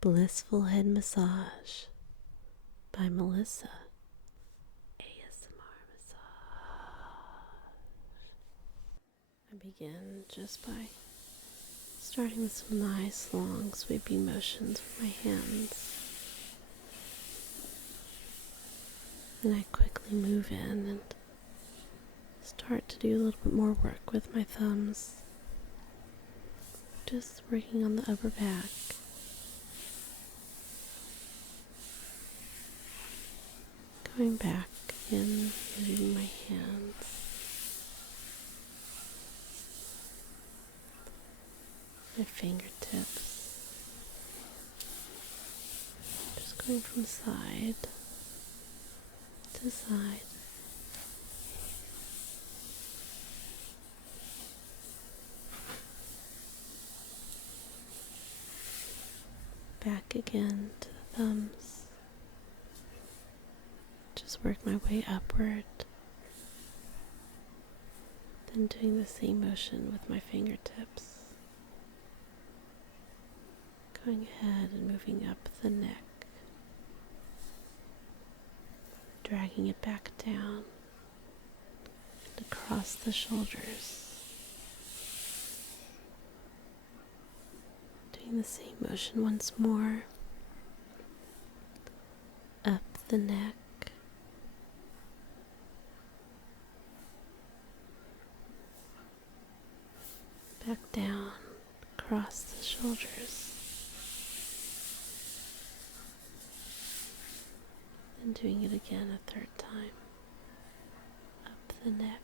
Blissful Head Massage by Melissa. ASMR massage. I begin just by starting with some nice long sweeping motions with my hands. Then I quickly move in and start to do a little bit more work with my thumbs. Just working on the upper back. Going back in, moving my hands. My fingertips. Just going from side to side. Back again to the thumbs. Just work my way upward. Then doing the same motion with my fingertips. Going ahead and moving up the neck. Dragging it back down and across the shoulders. Doing the same motion once more. Up the neck. Back down, across the shoulders. And doing it again a third time. Up the neck.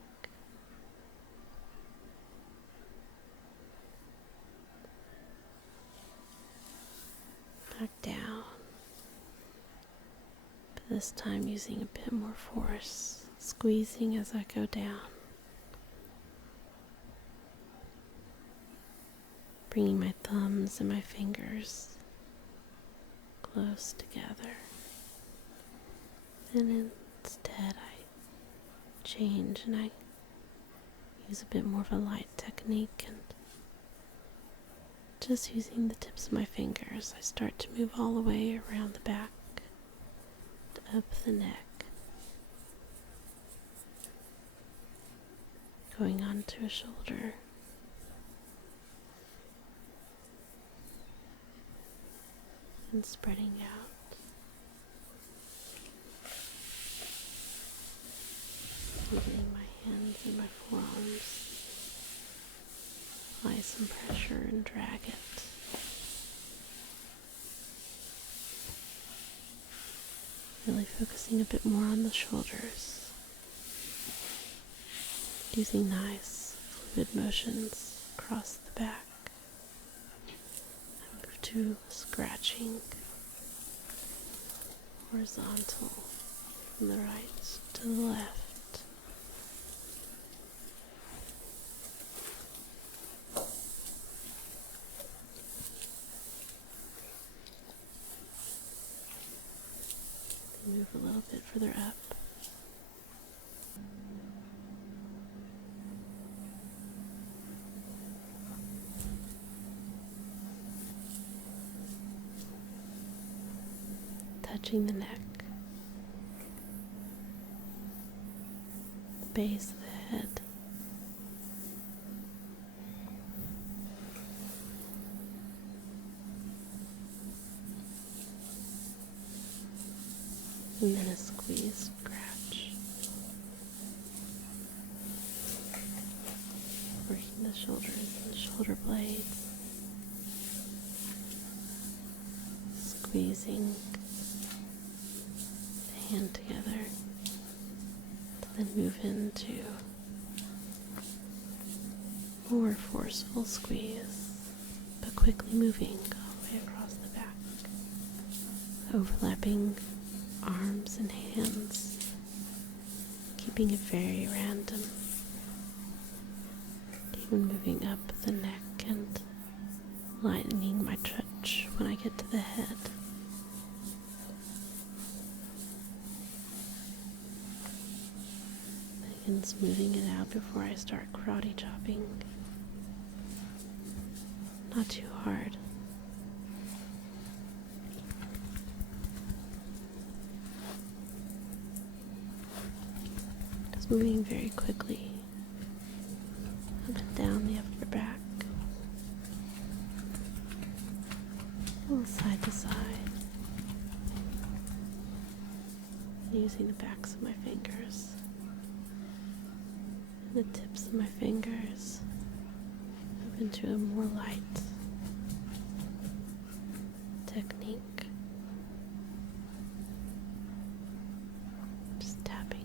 Back down. But this time using a bit more force, squeezing as I go down. Bringing my thumbs and my fingers close together. Then instead I change and I use a bit more of a light technique, and just using the tips of my fingers I start to move all the way around the back, up the neck, going onto a shoulder. And spreading out, moving my hands and my forearms, apply some pressure and drag it. Really focusing a bit more on the shoulders, using nice fluid motions across the back. To scratching horizontal from the right to the left. Move a little bit further up. Touching the neck, the base of the head, and then a squeeze, scratch, working the shoulders and the shoulder blades, squeezing hand together, to then move into more forceful squeeze, but quickly moving all the way across the back, overlapping arms and hands, keeping it very random, even moving up the neck and lightening my touch when I get to the head. And smoothing it out before I start karate chopping. Not too hard. Just moving very quickly up and down the upper back, a little side to side, using the backs of my fingers and the tips of my fingers up into a more light technique. Just tapping.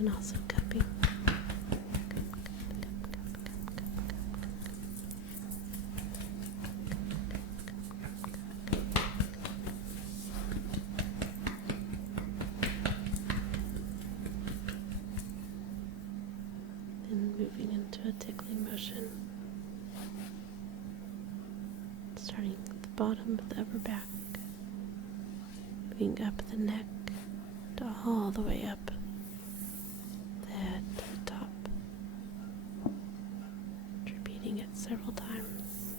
And also cupping. Then moving into a tickling motion. Starting at the bottom of the upper back, moving up the neck to all the way up the head to the top, repeating it several times.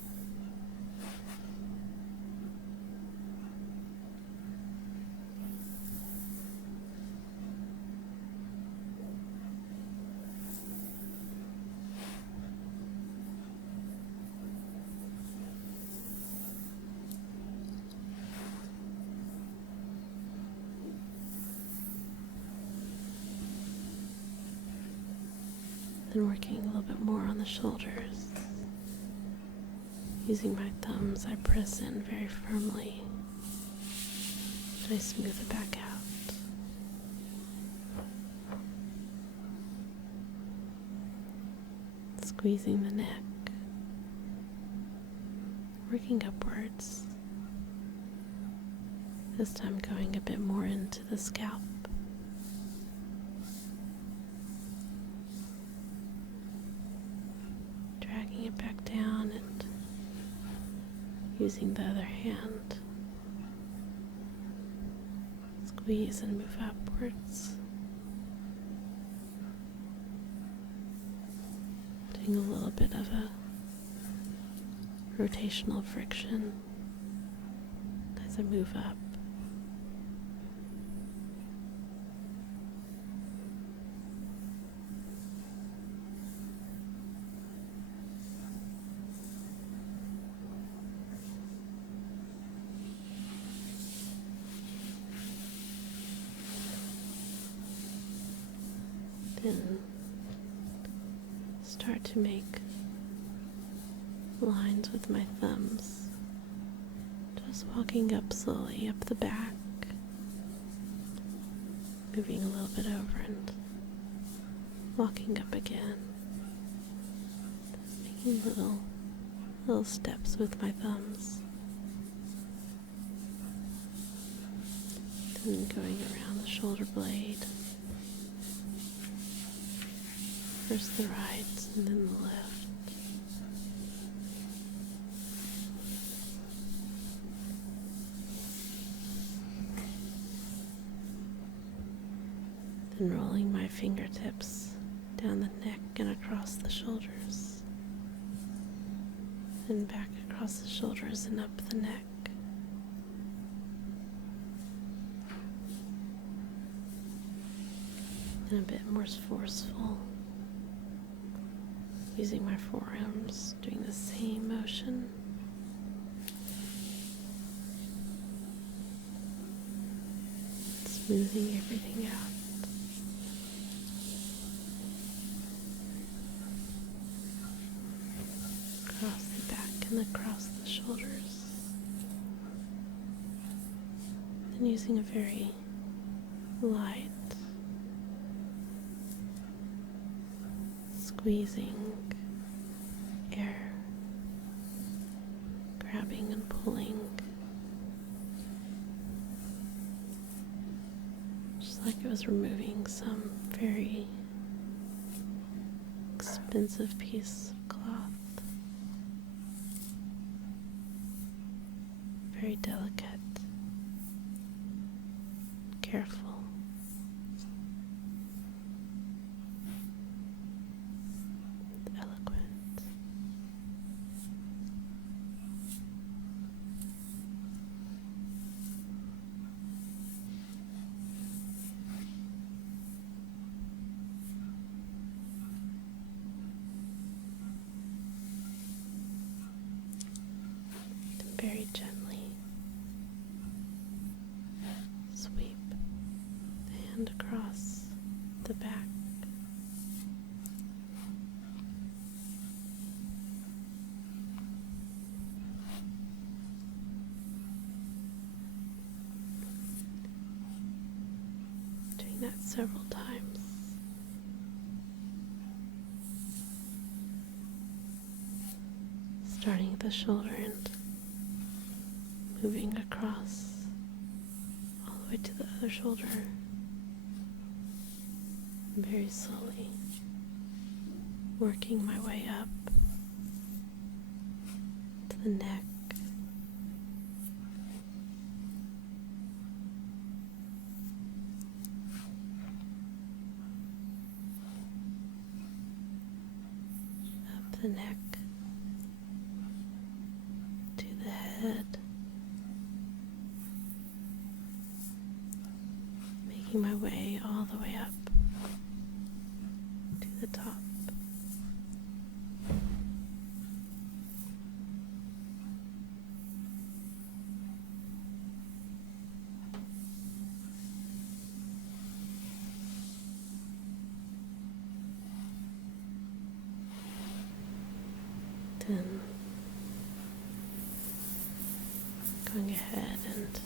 Then working a little bit more on the shoulders. Using my thumbs, I press in very firmly and I smooth it back out. Squeezing the neck, working upwards, this time going a bit more into the scalp. Dragging it back down and using the other hand, squeeze and move upwards. Doing a little bit of a rotational friction as I move up. Then start to make lines with my thumbs, just walking up slowly up the back, moving a little bit over and walking up again, making little steps with my thumbs, then going around the shoulder blade. First the right and then the left. Then rolling my fingertips down the neck and across the shoulders. Then back across the shoulders and up the neck. And a bit more forceful. Using my forearms, doing the same motion. Smoothing everything out. Across the back and across the shoulders. And using a very light squeezing air, grabbing and pulling, just like it was removing some very expensive piece of cloth, very delicate, careful. the back. Doing that several times. Starting at the shoulder and moving across all the way to the other shoulder. Very slowly, working my way up to the neck, up the neck, to the head, making my way all the way up to the top. Then going ahead and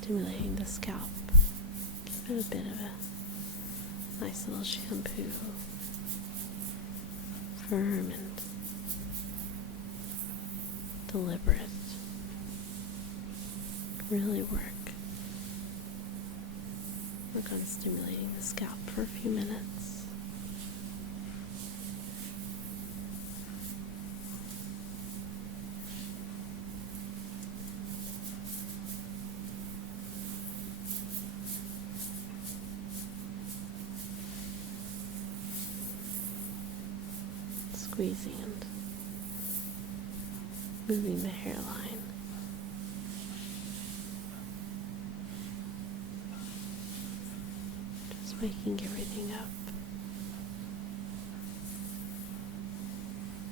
stimulating the scalp. Give it a bit of a nice little shampoo. Firm and deliberate. Really work on stimulating the scalp for a few minutes. Squeezing and moving the hairline. Just waking everything up.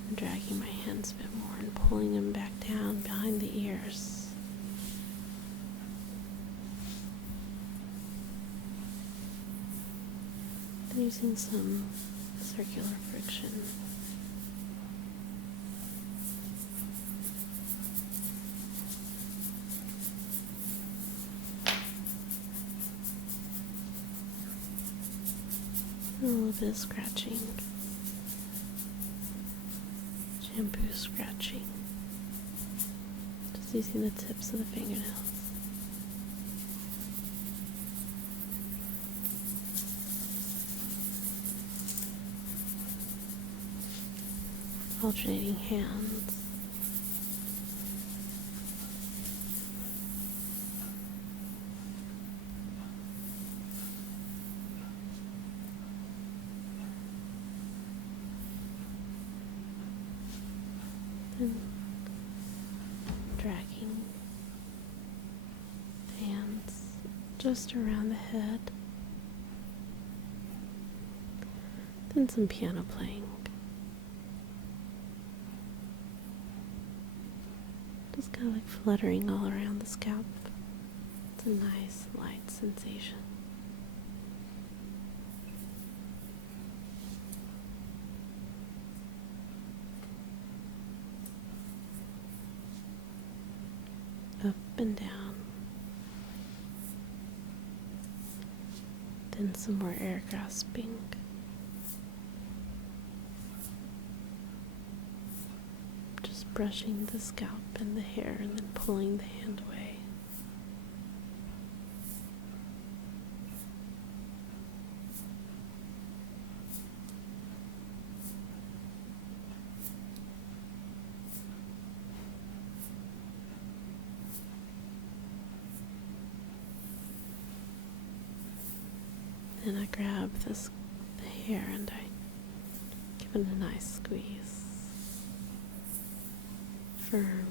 And dragging my hands a bit more and pulling them back down behind the ears. Then using some circular friction. A little bit of scratching, shampoo scratching, just using the tips of the fingernails. Alternating hands. And dragging the hands just around the head. Then some piano playing. Just kind of like fluttering all around the scalp. It's a nice light sensation. Up and down. Then some more air grasping. Just brushing the scalp and the hair and then pulling the hand away. Then I grab the hair and I give it a nice squeeze. Firm.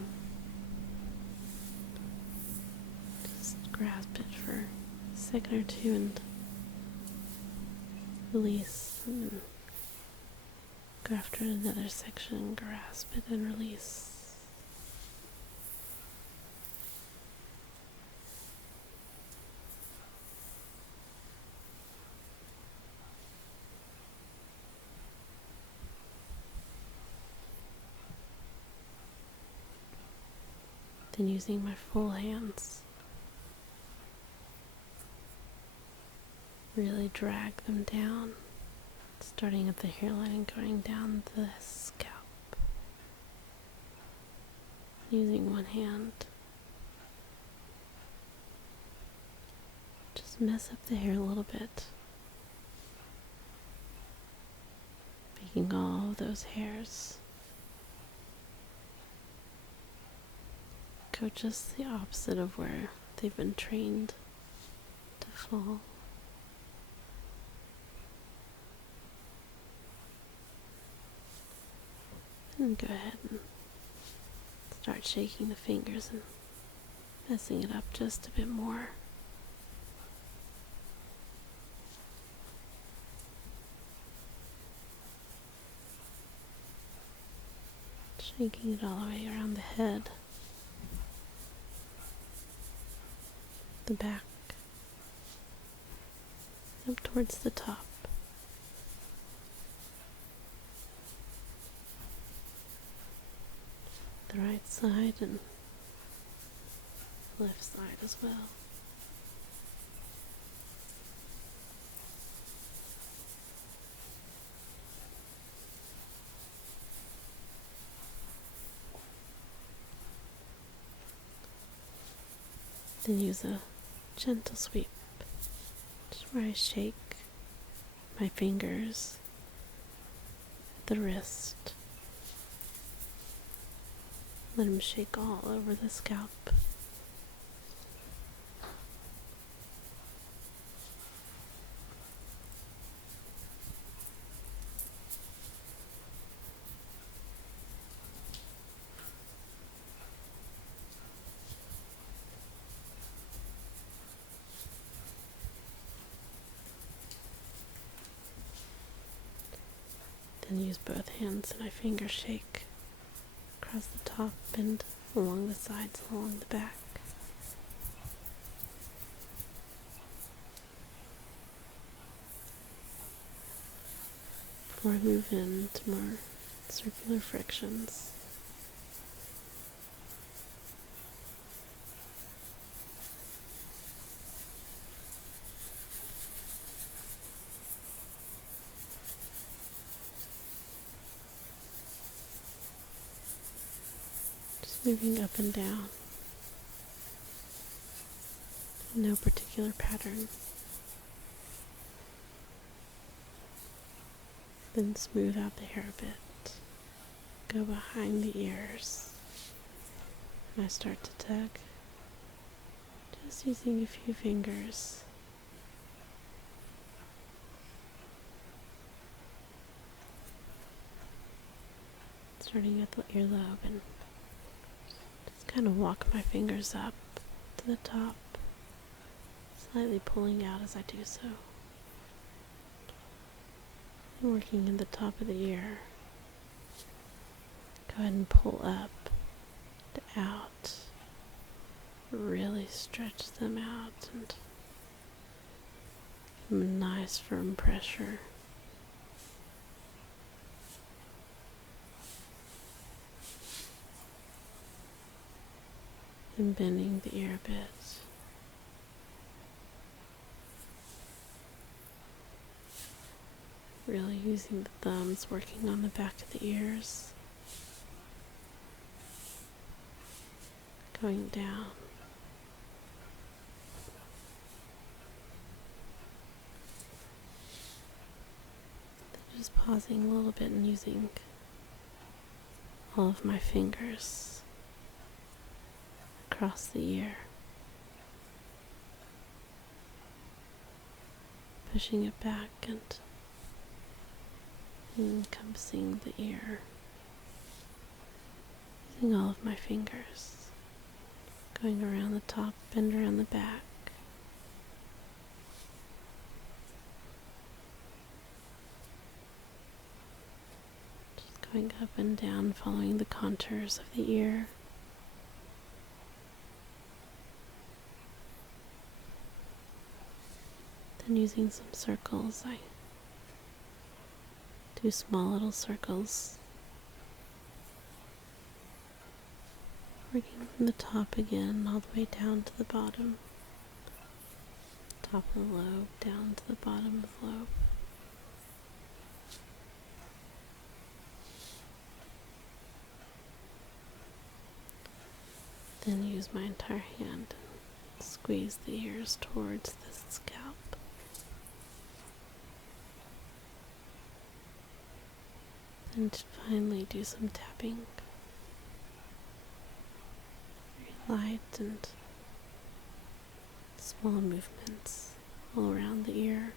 Just grasp it for a second or two and release. And then go after another section, grasp it and release. Then using my full hands, really drag them down, starting at the hairline and going down the scalp. Using one hand, just mess up the hair a little bit, making all of those hairs go just the opposite of where they've been trained to fall. And go ahead and start shaking the fingers and messing it up just a bit more. Shaking it all the way around the head, the back, up towards the top. The right side and left side as well. Then use a gentle sweep, just where I shake my fingers at the wrist. Let them shake all over the scalp. Then use both hands and my fingers shake across the top and along the sides, along the back. Before I move into more circular frictions. Moving up and down, no particular pattern. Then smooth out the hair a bit, go behind the ears, and I start to tug, just using a few fingers. Starting at the earlobe and kind of walk my fingers up to the top, slightly pulling out as I do so. And working in the top of the ear. Go ahead and pull up and out. Really stretch them out and give them a nice firm pressure. And bending the ear a bit. Really using the thumbs, working on the back of the ears. Going down. Then just pausing a little bit and using all of my fingers across the ear, pushing it back and encompassing the ear, using all of my fingers, going around the top, bend around the back, just going up and down, following the contours of the ear. And using some circles, I do small little circles Working from the top again, all the way down to the bottom. Top of the lobe, down to the bottom of the lobe. Then use my entire hand and squeeze the ears towards the scalp. And finally do some tapping. Very light and small movements all around the ear.